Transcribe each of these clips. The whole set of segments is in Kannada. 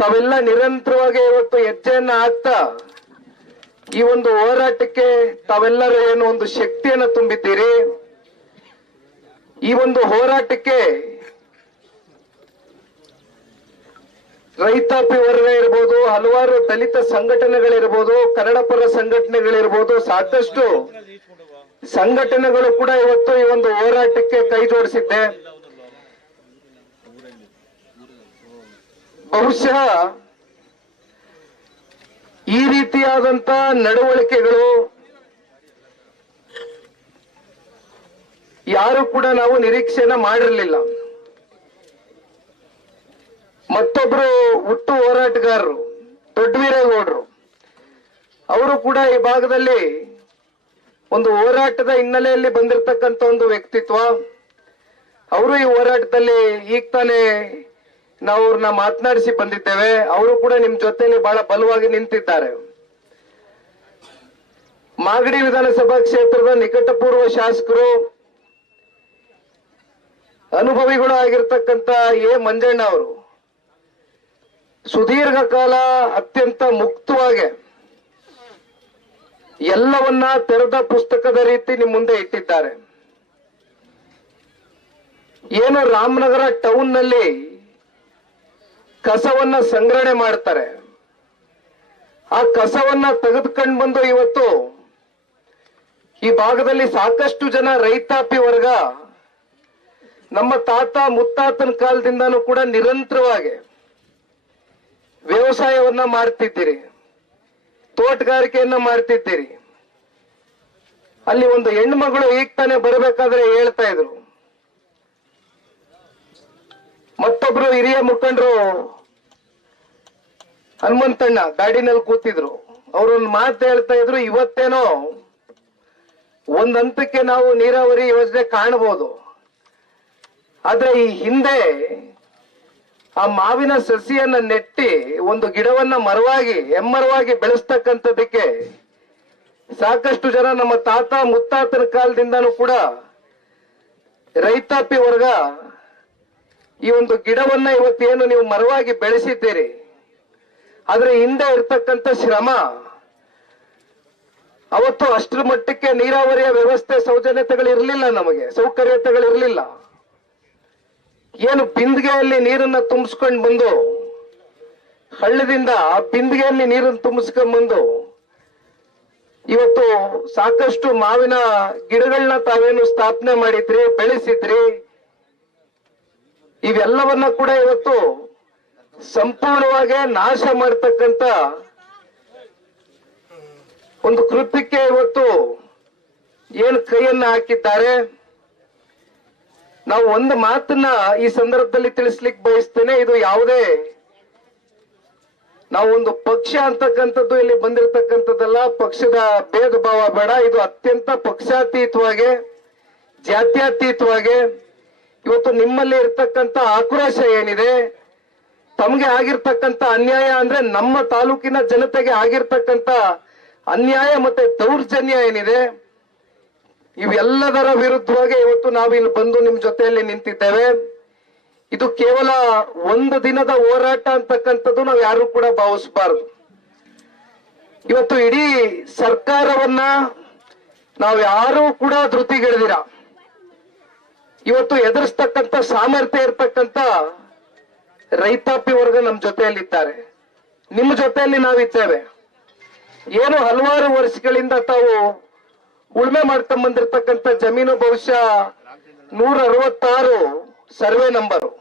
ತಾವೆಲ್ಲ ನಿರಂತರವಾಗಿ ಇವತ್ತು ಹೆಜ್ಜೆಯನ್ನ ಹಾಕ್ತಾ ಈ ಒಂದು ಹೋರಾಟಕ್ಕೆ ತಾವೆಲ್ಲರೂ ಏನು ಒಂದು ಶಕ್ತಿಯನ್ನು ತುಂಬಿದ್ದೀರಿ? ಈ ಒಂದು ಹೋರಾಟಕ್ಕೆ ರೈತಾಪಿ ವರ್ಗ ಇರ್ಬೋದು, ಹಲವಾರು ದಲಿತ ಸಂಘಟನೆಗಳಿರ್ಬೋದು, ಕನ್ನಡ ಪರ ಸಂಘಟನೆಗಳಿರ್ಬೋದು, ಸಾಕಷ್ಟು ಸಂಘಟನೆಗಳು ಕೂಡ ಇವತ್ತು ಈ ಒಂದು ಹೋರಾಟಕ್ಕೆ ಕೈ ಜೋಡಿಸಿದ್ದೆ. ಬಹುಶಃ ಈ ರೀತಿಯಾದಂತ ನಡವಳಿಕೆಗಳು ಯಾರು ಕೂಡ ನಾವು ನಿರೀಕ್ಷೆನ ಮಾಡಿರಲಿಲ್ಲ. ಮತ್ತೊಬ್ರು ಹುಟ್ಟು ಹೋರಾಟಗಾರರು ದೊಡ್ಡವೀರೇಗೌಡರು ಅವರು ಕೂಡ ಈ ಭಾಗದಲ್ಲಿ ಒಂದು ಹೋರಾಟದ ಹಿನ್ನೆಲೆಯಲ್ಲಿ ಬಂದಿರತಕ್ಕಂತ ಒಂದು ವ್ಯಕ್ತಿತ್ವ. ಅವರು ಈ ಹೋರಾಟದಲ್ಲಿ ಈಗ ನಾವು ಅವ್ರನ್ನ ಮಾತನಾಡಿಸಿ ಬಂದಿದ್ದೇವೆ. ಅವರು ಕೂಡ ನಿಮ್ ಜೊತೆಲಿ ಬಹಳ ಬಲವಾಗಿ ನಿಂತಿದ್ದಾರೆ. ಮಾಗಡಿ ವಿಧಾನಸಭಾ ಕ್ಷೇತ್ರದ ನಿಕಟಪೂರ್ವ ಶಾಸಕರು, ಅನುಭವಿಗಳು ಆಗಿರ್ತಕ್ಕಂತ ಎ. ಮಂಜಣ್ಣ ಅವರು, ಸುದೀರ್ಘ ಕಾಲ ಅತ್ಯಂತ ಮುಕ್ತವಾಗಿ ಎಲ್ಲವನ್ನ ತೆರೆದ ಪುಸ್ತಕದ ರೀತಿ ನಿಮ್ ಮುಂದೆ ಇಟ್ಟಿದ್ದಾರೆ. ಏನು ರಾಮನಗರ ಟೌನ್ನಲ್ಲಿ ಕಸವನ್ನ ಸಂಗ್ರಹಣೆ ಮಾಡ್ತಾರೆ. ಆ ಕಸವನ್ನ ತೆಗೆದುಕೊಂಡು ಬಂದು ಇವತ್ತು ಈ ಭಾಗದಲ್ಲಿ ಸಾಕಷ್ಟು ಜನ ರೈತಾಪಿ ವರ್ಗ ನಮ್ಮ ತಾತ ಮುತ್ತಾತನ ಕಾಲದಿಂದನೂ ಕೂಡ ನಿರಂತರವಾಗಿ ವ್ಯವಸಾಯವನ್ನ ಮಾಡ್ತಿದ್ದೀರಿ. ತೋಟಗಾರಿಕೆಯನ್ನ ಮಾಡ್ತಿದ್ದೀರಿ. ಅಲ್ಲಿ ಒಂದು ಹೆಣ್ಮಗಳು ಈಗ ತಾನೇ ಬರಬೇಕಾದ್ರೆ ಹೇಳ್ತಾ ಇದ್ರು. ಮತ್ತೊಬ್ರು ಹಿರಿಯ ಮುಖಂಡರು ಹನುಮಂತಣ್ಣ ಗಾಡಿನಲ್ಲಿ ಕೂತಿದ್ರು. ಅವ್ರೊಂದು ಮಾತು ಹೇಳ್ತಾ ಇದ್ರು, ಇವತ್ತೇನೋ ಒಂದ್ ಹಂತಕ್ಕೆ ನಾವು ನೀರಾವರಿ ಯೋಜನೆ ಕಾಣಬಹುದು ಆದ್ರೆ ಈ ಹಿಂದೆ ಆ ಮಾವಿನ ಸಸಿಯನ್ನ ನೆಟ್ಟಿ ಒಂದು ಗಿಡವನ್ನ ಮರವಾಗಿ ಎಮ್ಮರವಾಗಿ ಬೆಳೆಸ್ತಕ್ಕಂಥದಕ್ಕೆ ಸಾಕಷ್ಟು ಜನ ನಮ್ಮ ತಾತ ಮುತ್ತಾತನ ಕಾಲದಿಂದನೂ ಕೂಡ ರೈತಾಪಿ ವರ್ಗ ಈ ಒಂದು ಗಿಡವನ್ನ ಇವತ್ತೇನು ನೀವು ಮರವಾಗಿ ಬೆಳೆಸಿದ್ದೀರಿ? ಆದ್ರೆ ಹಿಂದೆ ಇರ್ತಕ್ಕಂಥ ಶ್ರಮ, ಅವತ್ತು ಅಷ್ಟರ ಮಟ್ಟಕ್ಕೆ ನೀರಾವರಿಯ ವ್ಯವಸ್ಥೆ ಸೌಜನ್ಯತೆಗಳಿರಲಿಲ್ಲ ನಮಗೆ, ಸೌಕರ್ಯತೆಗಳಿರಲಿಲ್ಲ. ಏನು ಬಿಂದಿಗೆಯಲ್ಲಿ ನೀರನ್ನ ತುಂಬಿಸ್ಕೊಂಡು ಬಂದು, ಹಳ್ಳದಿಂದ ಆ ಬಿಂದಿಗೆಯಲ್ಲಿ ನೀರನ್ನು ತುಂಬಿಸ್ಕೊಂಡ್ ಬಂದು, ಇವತ್ತು ಸಾಕಷ್ಟು ಮಾವಿನ ಗಿಡಗಳನ್ನ ತಾವೇನು ಸ್ಥಾಪನೆ ಮಾಡಿದ್ರಿ, ಬೆಳೆಸಿದ್ರಿ ಇವೆಲ್ಲವನ್ನ ಕೂಡ ಇವತ್ತು ಸಂಪೂರ್ಣವಾಗಿ ನಾಶ ಮಾಡತಕ್ಕಂತ ಒಂದು ಕೃತ್ಯಕ್ಕೆ ಇವತ್ತು ಏನು ಕೈಯನ್ನ ಹಾಕಿದ್ದಾರೆ? ನಾವು ಒಂದು ಮಾತನ್ನ ಈ ಸಂದರ್ಭದಲ್ಲಿ ತಿಳಿಸ್ಲಿಕ್ಕೆ ಬಯಸ್ತೇನೆ. ಇದು ಯಾವುದೇ ನಾವು ಒಂದು ಪಕ್ಷ ಅಂತಕ್ಕಂಥದ್ದು ಇಲ್ಲಿ ಬಂದಿರತಕ್ಕಂಥದ್ದಲ್ಲ. ಪಕ್ಷದ ಭೇದ ಭಾವ ಬೇಡ. ಇದು ಅತ್ಯಂತ ಪಕ್ಷಾತೀತವಾಗಿ, ಜಾತ್ಯತೀತವಾಗಿ ಇವತ್ತು ನಿಮ್ಮಲ್ಲಿ ಇರ್ತಕ್ಕಂತ ಆಕ್ರೋಶ ಏನಿದೆ? ತಮಗೆ ಆಗಿರ್ತಕ್ಕಂತ ಅನ್ಯಾಯ ಅಂದ್ರೆ ನಮ್ಮ ತಾಲೂಕಿನ ಜನತೆಗೆ ಆಗಿರ್ತಕ್ಕಂತ ಅನ್ಯಾಯ ಮತ್ತೆ ದೌರ್ಜನ್ಯ ಏನಿದೆ? ಇವೆಲ್ಲದರ ವಿರುದ್ಧವಾಗಿ ಇವತ್ತು ನಾವು ಇಲ್ಲಿ ಬಂದು ನಿಮ್ ಜೊತೆಯಲ್ಲಿ ನಿಂತಿದ್ದೇವೆ. ಇದು ಕೇವಲ ಒಂದು ದಿನದ ಹೋರಾಟ ಅಂತಕ್ಕಂಥದ್ದು ನಾವು ಯಾರು ಕೂಡ ಭಾವಿಸಬಾರದು. ಇವತ್ತು ಇಡೀ ಸರ್ಕಾರವನ್ನ ನಾವು ಯಾರು ಕೂಡ ಧೃತಿಗೆಳೆದಿರ ಇವತ್ತು ಎದುರಿಸ್ತಕ್ಕಂಥ ಸಾಮರ್ಥ್ಯ ಇರ್ತಕ್ಕಂತ ರೈತಾಪಿ ವರ್ಗ ನಮ್ಮ ಜೊತೆಯಲ್ಲಿದ್ದಾರೆ. ನಿಮ್ಮ ಜೊತೆಯಲ್ಲಿ ನಾವಿದ್ದೇವೆ. ಏನು ಹಲವಾರು ವರ್ಷಗಳಿಂದ ತಾವು ಉಳುಮೆ ಮಾಡ್ಕೊಂಡ್ ಬಂದಿರತಕ್ಕಂತ ಜಮೀನು ಬಹುಶಃ ನೂರ ಅರವತ್ತಾರು ಸರ್ವೆ ನಂಬರು.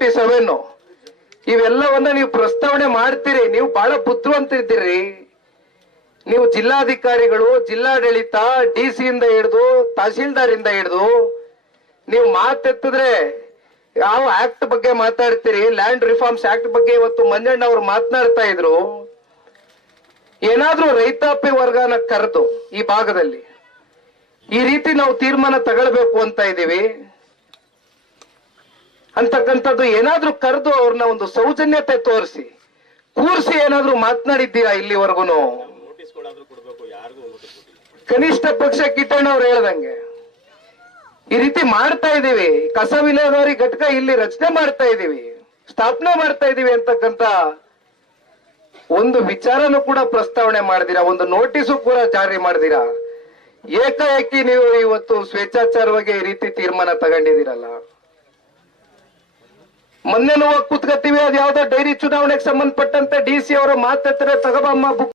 ಫಿಫ್ಟಿ ಸೆವೆನ್ ಇವೆಲ್ಲವನ್ನ ನೀವು ಪ್ರಸ್ತಾವನೆ ಮಾಡ್ತೀರಿ, ನೀವು ಬಹಳ ಇದ್ದೀರಿ ನೀವು ಜಿಲ್ಲಾಧಿಕಾರಿಗಳು, ಜಿಲ್ಲಾಡಳಿತ ಡಿ ಇಂದ ಹಿಡಿದು, ತಹಸೀಲ್ದಾರಿಂದ ಹಿಡಿದು, ನೀವು ಮಾತೆತ್ತಿದ್ರೆ ಯಾವ ಆಕ್ಟ್ ಬಗ್ಗೆ ಮಾತಾಡ್ತೀರಿ? ಲ್ಯಾಂಡ್ ರಿಫಾರ್ಮ್ಸ್ ಆಕ್ಟ್ ಬಗ್ಗೆ ಇವತ್ತು ಮಂಜಣ್ಣ ಅವರು ಮಾತನಾಡ್ತಾ ಇದ್ರು. ಏನಾದ್ರೂ ರೈತಾಪಿ ವರ್ಗನ ಕರೆದು ಈ ಭಾಗದಲ್ಲಿ ಈ ರೀತಿ ನಾವು ತೀರ್ಮಾನ ತಗೊಳ್ಬೇಕು ಅಂತ ಇದೀವಿ ಅಂತಕ್ಕಂಥದ್ದು ಏನಾದ್ರೂ ಕರೆದು ಅವ್ರನ್ನ ಒಂದು ಸೌಜನ್ಯತೆ ತೋರಿಸಿ, ಕೂರಿಸಿ ಏನಾದ್ರೂ ಮಾತನಾಡಿದ್ದೀರಾ ಇಲ್ಲಿವರೆಗೂ ಕನಿಷ್ಠ ಪಕ್ಷ ಕಿಟ್ಟಣ್ಣ ಅವ್ರು ಹೇಳ್ದಂಗೆ. ಈ ರೀತಿ ಮಾಡ್ತಾ ಇದೀವಿ ಕಸ ವಿಲೇವಾರಿ ಘಟಕ ಇಲ್ಲಿ ರಚನೆ ಮಾಡ್ತಾ ಇದೀವಿ ಸ್ಥಾಪನೆ ಮಾಡ್ತಾ ಇದೀವಿ ಅಂತಕ್ಕಂತ ಒಂದು ವಿಚಾರನೂ ಕೂಡ ಪ್ರಸ್ತಾವನೆ ಮಾಡಿದಿರಾ ಒಂದು ನೋಟಿಸು ಕೂಡ ಜಾರಿ ಮಾಡಿದಿರಾ ಏಕಾಏಕಿ ನೀವು ಇವತ್ತು ಸ್ವೇಚ್ಛಾಚಾರವಾಗಿ ಈ ರೀತಿ ತೀರ್ಮಾನ ತಗೊಂಡಿದ್ದೀರಲ್ಲ? ಮೊನ್ನೆನೂ ಹೋಗಿ ಕೂತ್ಕತ್ತೀವಿ ಅದು ಯಾವ್ದೋ ಡೈರಿ ಚುನಾವಣೆಗೆ ಸಂಬಂಧಪಟ್ಟಂತೆ ಡಿ ಸಿ ಅವರ ಮಾತತ್ರ ತಗಬಮ್ಮ ಬುಕ್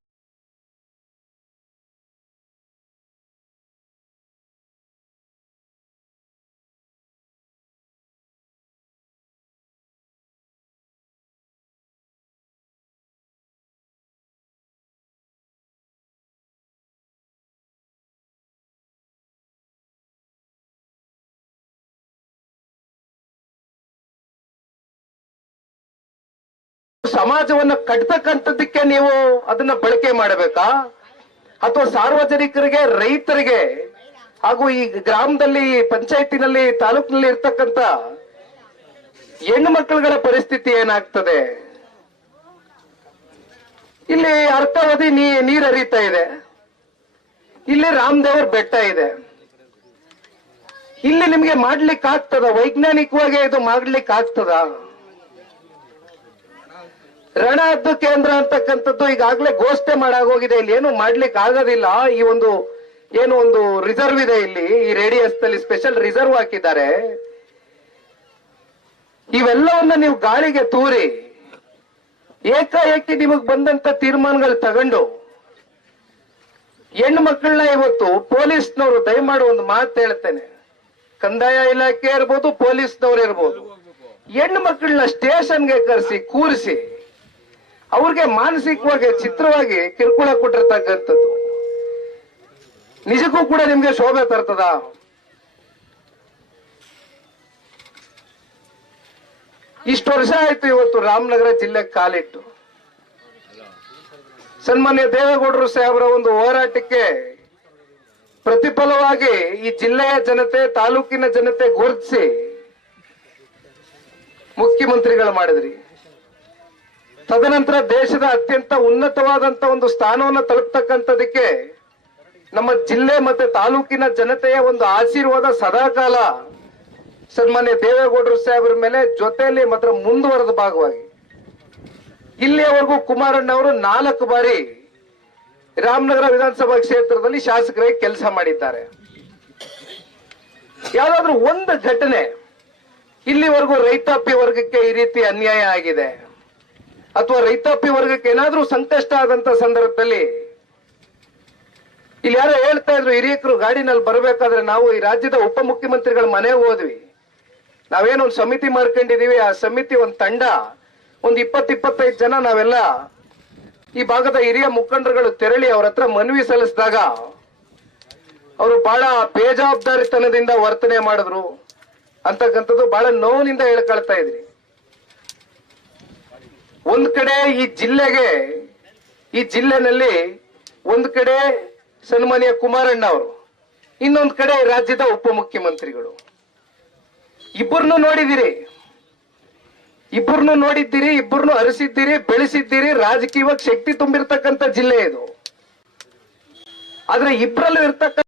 ಸಮಾಜವನ್ನ ಕಟ್ತಕ್ಕಂಥದ್ದಕ್ಕೆ ನೀವು ಅದನ್ನ ಬಳಕೆ ಮಾಡಬೇಕಾ? ಅಥವಾ ಸಾರ್ವಜನಿಕರಿಗೆ, ರೈತರಿಗೆ, ಹಾಗೂ ಈ ಗ್ರಾಮದಲ್ಲಿ ಪಂಚಾಯತಿನಲ್ಲಿ ತಾಲೂಕಿನಲ್ಲಿ ಇರ್ತಕ್ಕಂಥ ಹೆಣ್ಣು ಮಕ್ಕಳುಗಳ ಪರಿಸ್ಥಿತಿ ಏನಾಗ್ತದೆ? ಇಲ್ಲಿ ಅರ್ಥಾವಧಿ ನೀ, ನೀರ್ ಹರಿತಾ ಇದೆ. ಇಲ್ಲಿ ರಾಮದೇವರ ಬೆಟ್ಟ ಇದೆ. ಇಲ್ಲಿ ನಿಮ್ಗೆ ಮಾಡ್ಲಿಕ್ಕೆ ಆಗ್ತದ ವೈಜ್ಞಾನಿಕವಾಗಿ ಇದು ಮಾಡ್ಲಿಕ್ಕೆ ಆಗ್ತದ ರಣ ಹದ್ದು ಕೇಂದ್ರ ಅಂತಕ್ಕಂಥದ್ದು ಈಗಾಗಲೇ ಘೋಷಣೆ ಮಾಡಾಗೋಗಿದೆ. ಇಲ್ಲಿ ಏನು ಮಾಡ್ಲಿಕ್ಕೆ ಆಗೋದಿಲ್ಲ ಈ ಒಂದು, ಏನು ಒಂದು ರಿಸರ್ವ್ ಇದೆ ಇಲ್ಲಿ. ಈ ರೇಡಿಯಸ್ನಲ್ಲಿ ಸ್ಪೆಷಲ್ ರಿಸರ್ವ್ ಹಾಕಿದ್ದಾರೆ. ಇವೆಲ್ಲವನ್ನ ನೀವು ಗಾಳಿಗೆ ತೂರಿ, ಏಕಾಏಕಿ ನಿಮಗ್ ಬಂದಂತ ತೀರ್ಮಾನಗಳು ತಗೊಂಡು ಹೆಣ್ಣು ಮಕ್ಕಳನ್ನ ಇವತ್ತು ಪೊಲೀಸ್ನವರು ದಯಮಾಡಿ ಒಂದು ಮಾತು ಹೇಳ್ತೇನೆ. ಕಂದಾಯ ಇಲಾಖೆ ಇರ್ಬೋದು, ಪೊಲೀಸ್ನವ್ರು ಇರ್ಬೋದು. ಹೆಣ್ಣು ಮಕ್ಕಳನ್ನ ಸ್ಟೇಷನ್ಗೆ ಕರೆಸಿ, ಕೂರಿಸಿ. ಅವ್ರಿಗೆ ಮಾನಸಿಕವಾಗಿ, ಚಿತ್ರವಾಗಿ ಕಿರುಕುಳ ಕೊಟ್ಟಿರ್ತಕ್ಕಂಥದ್ದು. ನಿಜಕ್ಕೂ ಕೂಡ ನಿಮ್ಗೆ ಶೋಭೆ ತರ್ತದ? ಇಷ್ಟು ವರ್ಷ ಆಯ್ತು ಇವತ್ತು ರಾಮನಗರ ಜಿಲ್ಲೆ ಕಾಲಿಟ್ಟು. ಸನ್ಮಾನ್ಯ ದೇವೇಗೌಡರು ಸಾಹೇಬರ ಒಂದು ಹೋರಾಟಕ್ಕೆ ಪ್ರತಿಫಲವಾಗಿ ಈ ಜಿಲ್ಲೆಯ ಜನತೆ, ತಾಲೂಕಿನ ಜನತೆ ಗುರುತಿಸಿ ಮುಖ್ಯಮಂತ್ರಿಗಳು ಮಾಡಿದ್ರಿ. ತದನಂತರ ದೇಶದ ಅತ್ಯಂತ ಉನ್ನತವಾದಂತ ಒಂದು ಸ್ಥಾನವನ್ನು ತಲುಪ್ತಕ್ಕಂಥದಕ್ಕೆ ನಮ್ಮ ಜಿಲ್ಲೆ ಮತ್ತೆ ತಾಲೂಕಿನ ಜನತೆಯ ಒಂದು ಆಶೀರ್ವಾದ ಸದಾಕಾಲ ಸನ್ಮಾನ್ಯ ದೇವೇಗೌಡರು ಸಾಹೇಬರ ಮೇಲೆ ಜೊತೆಯಲ್ಲಿ ಮಾತ್ರ ಮುಂದುವರೆದ ಭಾಗವಾಗಿ. ಇಲ್ಲಿಯವರೆಗೂ ಕುಮಾರಣ್ಣ ಅವರು ನಾಲ್ಕು ಬಾರಿ ರಾಮನಗರ ವಿಧಾನಸಭಾ ಕ್ಷೇತ್ರದಲ್ಲಿ ಶಾಸಕರಾಗಿ ಕೆಲಸ ಮಾಡಿದ್ದಾರೆ. ಯಾವುದಾದ್ರೂ ಒಂದು ಘಟನೆ ಇಲ್ಲಿವರೆಗೂ ರೈತಾಪಿ ವರ್ಗಕ್ಕೆ ಈ ರೀತಿ ಅನ್ಯಾಯ ಆಗಿದೆ. ಅಥವಾ ರೈತಾಪಿ ವರ್ಗಕ್ಕೆ ಏನಾದ್ರೂ ಸಂಕಷ್ಟ ಆದಂತ ಸಂದರ್ಭದಲ್ಲಿ ಇಲ್ಲಿ ಯಾರೋ ಹೇಳ್ತಾ ಇದ್ರು, ಹಿರಿಯಕರು ಗಾಡಿನಲ್ಲಿ ಬರಬೇಕಾದ್ರೆ ನಾವು ಈ ರಾಜ್ಯದ ಉಪಮುಖ್ಯಮಂತ್ರಿಗಳ ಮನೆಗೆ ಹೋದ್ವಿ. ನಾವೇನೊಂದು ಸಮಿತಿ ಮಾಡ್ಕೊಂಡಿದೀವಿ ಆ ಸಮಿತಿ ಒಂದು ತಂಡ, ಒಂದು ಇಪ್ಪತ್ ಇಪ್ಪತ್ತೈದು ಜನ ನಾವೆಲ್ಲ ಈ ಭಾಗದ ಹಿರಿಯ ಮುಖಂಡರುಗಳು ತೆರಳಿ ಅವ್ರ ಹತ್ರ ಮನವಿ ಸಲ್ಲಿಸಿದಾಗ ಅವರು ಬಹಳ ಬೇಜವಾಬ್ದಾರಿತನದಿಂದ ವರ್ತನೆ ಮಾಡಿದ್ರು. ಅಂತಕ್ಕಂಥದ್ದು ಬಹಳ ನೋವಿನಿಂದ ಹೇಳ್ಕೊಳ್ತಾ ಇದ್ರಿ. ಒಂದ್ ಕಡೆ ಈ ಜಿಲ್ಲೆಗೆ, ಈ ಜಿಲ್ಲೆನಲ್ಲಿ ಒಂದ್ ಕಡೆ ಸನ್ಮಾನ್ಯ ಕುಮಾರಣ್ಣ ಅವರು ಇನ್ನೊಂದ್ ಕಡೆ ರಾಜ್ಯದ ಉಪಮುಖ್ಯಮಂತ್ರಿಗಳು. ಇಬ್ಬರನ್ನು ನೋಡಿದಿರಿ ಇಬ್ಬರನ್ನು ನೋಡಿದ್ದೀರಿ ಇಬ್ಬರನ್ನು ಅರಸಿದ್ದೀರಿ, ಬೆಳೆಸಿದ್ದೀರಿ, ರಾಜಕೀಯವಾಗಿ ಶಕ್ತಿ ತುಂಬಿರ್ತಕ್ಕಂಥ ಜಿಲ್ಲೆ ಇದು. ಆದ್ರೆ ಇಬ್ಬರಲ್ಲೂ ಇರ್ತಕ್ಕಂಥ